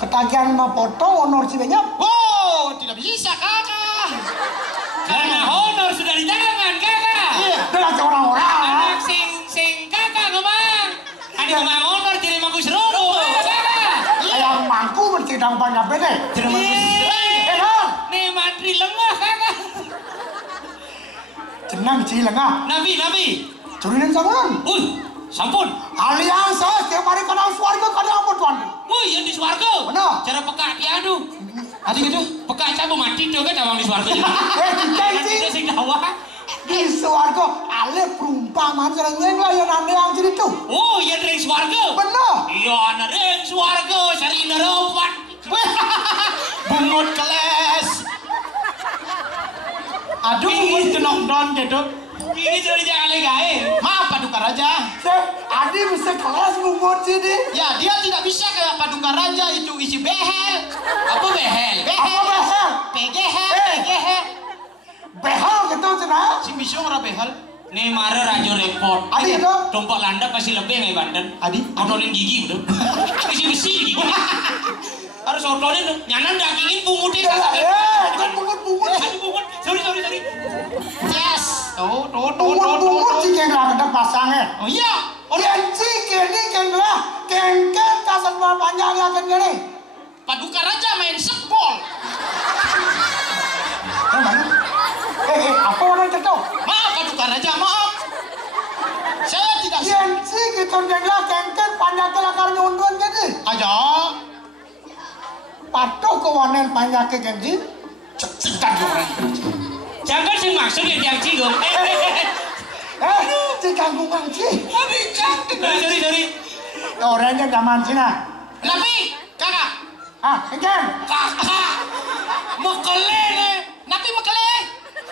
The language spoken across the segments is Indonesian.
Ketagihan mau potong honor cibenya. Oh, tidak bisa kakak. Karena honor sudah di tangan kakak. Iya. Dengan orang-orang. Anak sing kakak kemang. Ada kemang honor jadi mangku serono kakak. Yang mangku bercidang banyak bete. Jadi mangku serono. Nih matri lengah kakak. Jenang ci lengah. Nabi. Curiin sampun. Sampun. Aliansa setiap hari kadang suarga kadang apa tuan. Yang di swarga. Benar. Cara peka tiadu. Adi gitu, peka cabu mati tuh kan awang di swarga. Janji. Itu sing dawa. Di suarga ale perumpamaan serengeng lah yang anda yang jadi tuh. Oh, iya dari swarga. Benar. Iya, ana dari swarga, sari neropat. Bungut keles. Aduh, bungut kenok don gitu. Ini sudah jangan legae. Maaf Paduka Raja. Adi bisa kelas bungut sini. Ya, dia tidak bisa kayak Paduka Raja itu isi behel. Apa behel? Apa behel? PGH. Behel gitu cina. Sing bisa ora behel. Nih mara rajo repot. Adi itu. Tompak landak pasti lebih ngai banten. Adi, Otonin gigi udah. Besi gigi. Harus otonin tuh. Nyanan dagingin bungutnya. Kan bungut. Aduh bungut. Sorry. yes. Tuh. Bungut sih yang ada pasangnya. Oh iya. Janji kini kenglah kengken kasar panjang akan gini. Paduka Raja main sepol. Apa orang itu? Maaf Paduka Raja, maaf. Saya tidak Janji kita kenglah kengken panjang kelakar nyundun gini. aja. Patuh kewanen panjang ke gini. Cekat orang. Jangan sih maksud ya yang cinggung. Cikanggu ngangci. Sorry. Orangnya zaman Cina. Nabi, kakak. Kengken. Kakak. Mekele nih. Nabi mekele.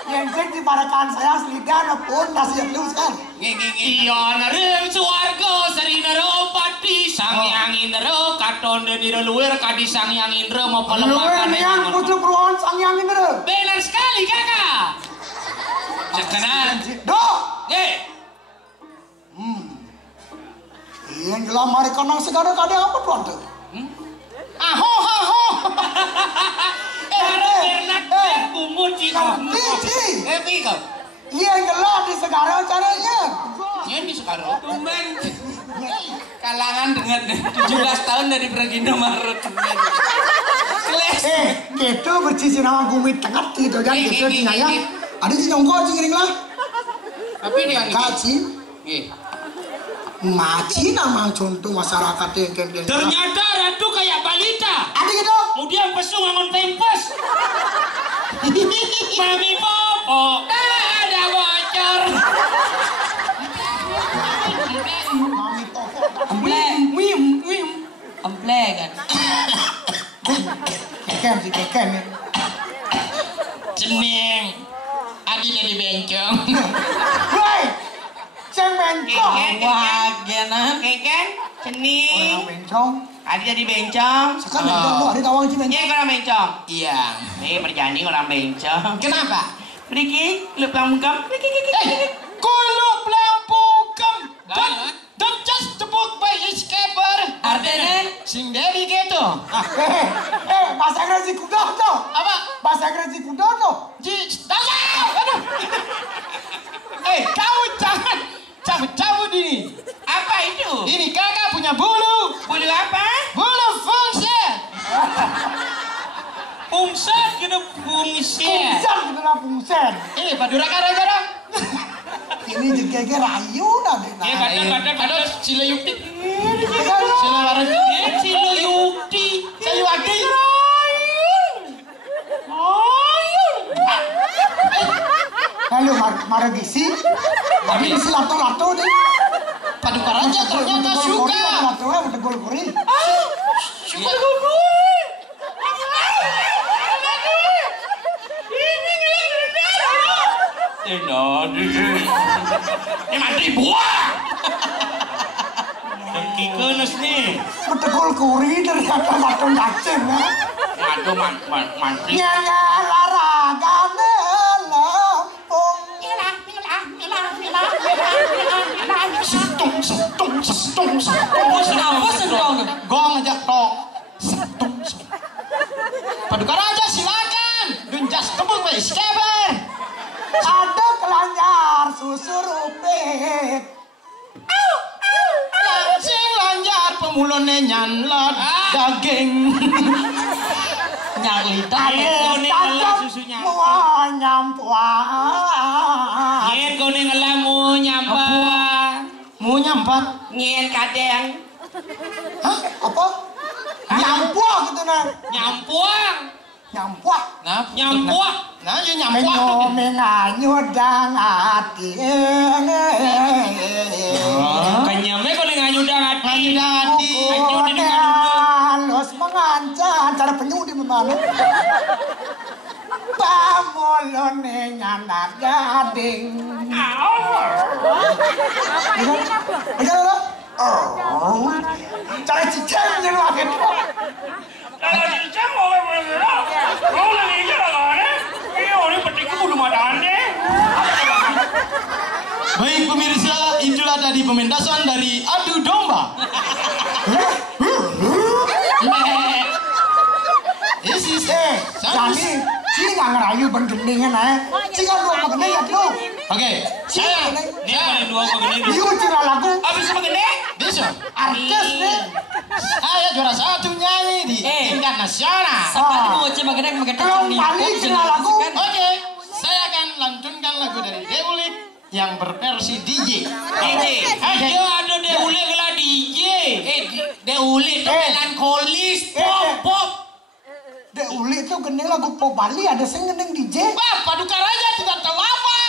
Yang dibarakan saya selidana pun nasi halus kan. Iya nareng suwarga sari nero pati sang nero katon dan nero luwer kadi sang nero mau pelemakan yang putu peruan sang yang ini. benar sekali kakak. Sekarang Yang jelas mereka nang segala kadang apa tuan tu? Aho. Bernat kumut jika Cici. Yang jelas di segala caranya. Ini di sekarang. Tumen kalangan dengan 17 tahun dari Pragindo Maret. Gitu bercici nama gumit tengah gitu kan gitu ya. Ada sih nyongkol cingring lah. Tapi dia Kaci. Maci nama contoh masyarakat yang Ternyata ratu kayak balita. ada gitu. Kemudian pesu ngangon pempes. Mami popo. Ada bocor. Mami toko. Emple kan. Keken ya. Ceneng. Adi jadi bencong. Woi, ceng bencong. Wah, gana. Keken. Ceneng. Orang bencong. Adi jadi bencong. Sekarang bencong lu ada tawang sih bencong. Iya, orang bencong. Iya. Nih perjani orang bencong. Kenapa? Pergi, lu plamukam. Kulo pelampukam. Don't just tepuk by escaper. Artinya? Sing dari gitu. Bahasa Inggris kuda tuh. Apa? Bahasa Inggris kuda tuh. Aduh. Kau jangan cabut ini. Apa itu? Ini kakak punya bulu. Bulu apa? Bulu fungsi. Pungset gitu, pungset. Pungsen gitu lah pungsen. Ini Padura Raja. Ini jengkege rayu dah deh. Ada Sila Yukti. Sila Larat. Sila Yukti. Saya Wadi. Lalu maragisi. Maragisi lato deh. Paduka Raja ternyata suka. Lato ya betegol kuri. Suka. Ini mantri buah. Dengki kenes nih. Betegol kuri ternyata lato ngaceng ya. Aduh mantri. Nyanya laragane lampung. Setung. Apa sendong? Gong aja tok. Setung. Paduka Raja silakan. Dunjas kebun wis keber. Ada kelanyar susu rupit. Lancing lanjar pemulone nyanlat daging. Nyalita Air kone ngelah tajam susunya. mua nyampuan. Nyen kone ngelah mu nyampah. Mu nyampat. Nyen kadang Hah? Apa? Nyampuah gitu nah. nyampuang. Nyampuah. Nah, Nyampuah. Nah, ya nyampuah. Menyo menganyudang hati. Kenyame kone nganyudang hati. Nganyudang hati. Anyudang di Halus mengancam cara penyudi memang. Pamolone nyanak gading. Cara ciceng yang lagi. Baik pemirsa, itulah tadi pementasan dari adu domba. Jadi, sini nggak ngerayu bergendingan Sini kan dua begini ya tuh. Oke, saya Ini kone dua begini. Iu cira lagu Habis begini. bisa. artis nih. Saya juara 1 nyanyi di tingkat nasional. Sekali mau wajib magandang Kalau paling cira lagu. Oke, saya akan lantunkan lagu dari Deulik yang berversi DJ. DJ. Ayo ada Deule gelah DJ. Deule itu melankolis pop. Dek Uli itu gening lagu pop Bali ada sing gening DJ. Wah, Paduka Raja tidak tahu apa.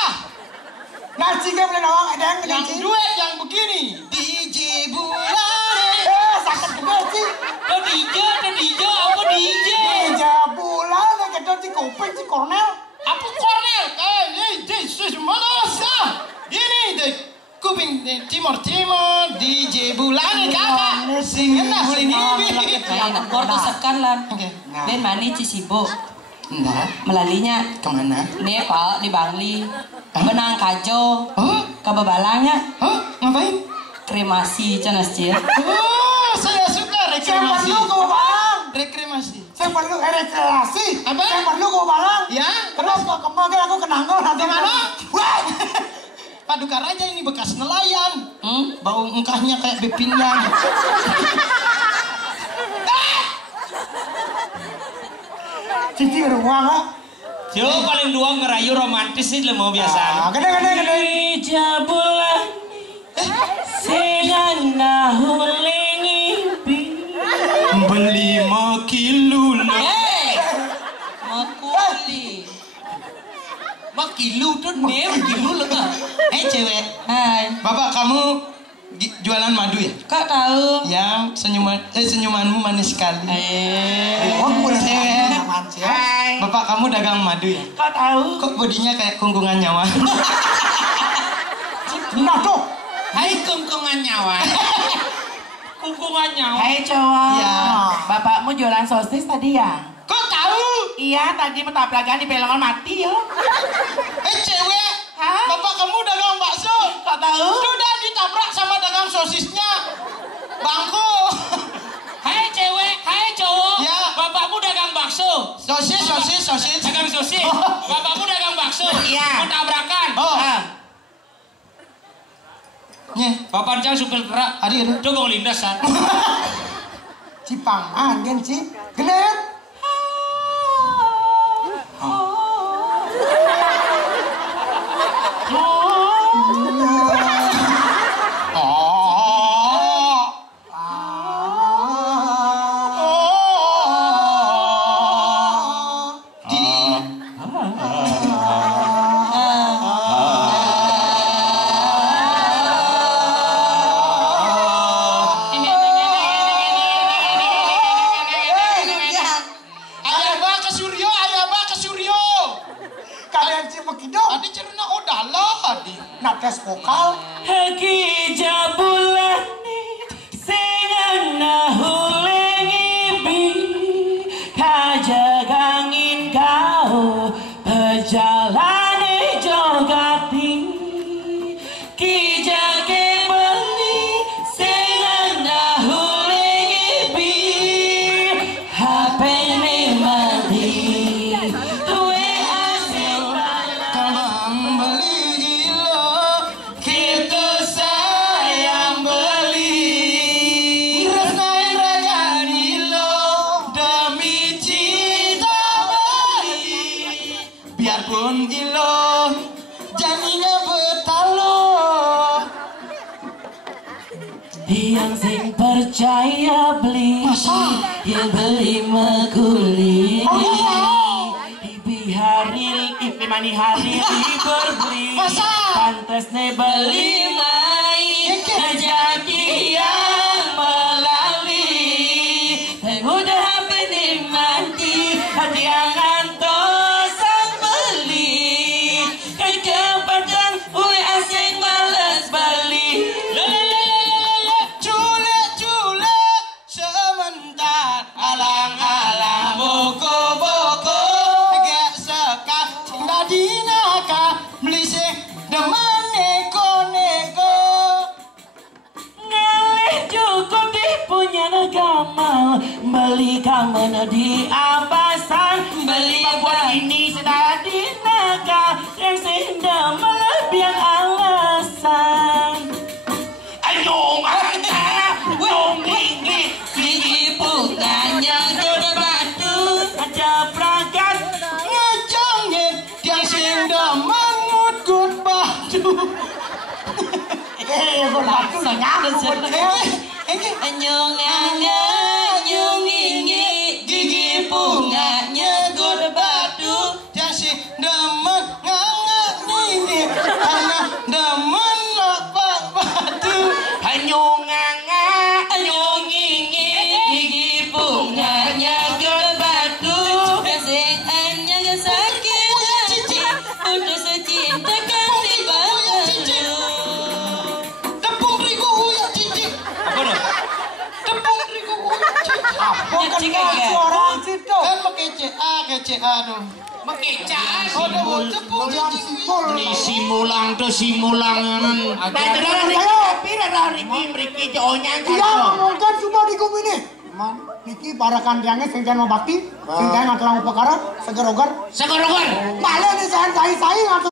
Nah, jika boleh nawang ada yang gening Yang duet yang begini. DJ Bulane. sakit juga sih. Ada DJ, apa DJ? Meja bulan kita di kuping si Cornel. Apa Cornel? Ini mana sah? Ini deh kuping Timur DJ Bulane kakak. Singenah boleh ngibi. Nah, korto sekan lan. Oke. Ben mani Cisibo. Enggak. Melalinya. Kemana? Nih Pak di Bangli. Benang kajo. Hah? Kebebalangnya. Hah? Ngapain? Kremasi canas cie. Oh, saya suka Saya reklamasi. perlu kau balang. Reklamasi. Saya perlu rekreasi. Apa? Saya perlu kau balang. Ya? Terus kok kemarin aku kenangan nanti Mana? Wah. Paduka Raja ini bekas nelayan. Hmm? Bau engkahnya kayak bepinyan. Cici ruang ah. Jo paling dua ngerayu romantis sih mau biasa. Gede. Meja bulan. Sengana hulengi pi. Beli makilu lah. Hei. Makuli. Makilu tuh makilu lega. Cewek. Hai. Bapak kamu jualan madu ya? Kak tahu? Yang senyumanmu manis sekali. Oh, boleh Cewek. Hai. Bapak kamu dagang madu ya? Kak tahu? Kok bodinya kayak kungkungan nyawa? Nah tuh. Hai kungkungan nyawa. Kungkungan nyawa. Hai cowok. Iya. Bapakmu jualan sosis tadi ya? Kok tahu? Iya, tadi mentabrakan di pelongan mati yo. Cewek. Hah? Bapak kamu dagang bakso. Kak tahu? Sudah ditabrak sama dagang sosisnya. Bangku. Hai cewek, hai cowok. Ya. Bapakmu dagang bakso. Sosis. Dagang sosis. Bapakmu dagang bakso. Iya. Mau tabrakan. Oh. Nye, Bapak jangan supir truk. ada. Coba ngelindas kan. Cipang angin sih. Gede. Nakes vokal. Haki jabulani sengana hulengi bi kajagangin kau pejalani jogati kijake beli sengana hulengi bi hapene mati we asing Beli lo, kita sayang beli. Resnain ragani lo, demi cinta beli. Biarpun ilo, jadinya betalo. yang sing percaya beli ya beli meguli ibi haril ibi mani haril berbeli pantas ne beli main jadi yang melalui udah hampir dimati hati yang antos sang beli kecepatan ule asing males beli Alang-alang boko-boko gak sekat tadi naka melisik demen neko-neko ngalih cukup dipunya negamal beli kamen di ambasan beli buat ini sudah di naga yang sehingga melebihan alasan ayo mana dong ini gigi bunganya jodoh batu ada perangkat ngejongin yang sing demen ngutgut batu Gue batu udah nyangkut. anyong nyungingi gigi bunganya jodoh batu yang sing demen ngangak ini anak demen lepak batu nyungingi gigi bunganya jodoh batu sing anyang sakit hati udah secinta kan dibantu tepung terigu ya cicik Apa dah? tepung terigu ya cicik Cicik Suara situ. kan pakai CA tuh Mekecas. oh tepung Yang cicik simpul. Ni simulang tu simulangan. Iya, ngomongkan semua di kum ini. Niki para kandangnya sing jangan bakti, sing jangan ngatulang upakara, seger-ogar. Segor-gor. Malah nih saya ngatur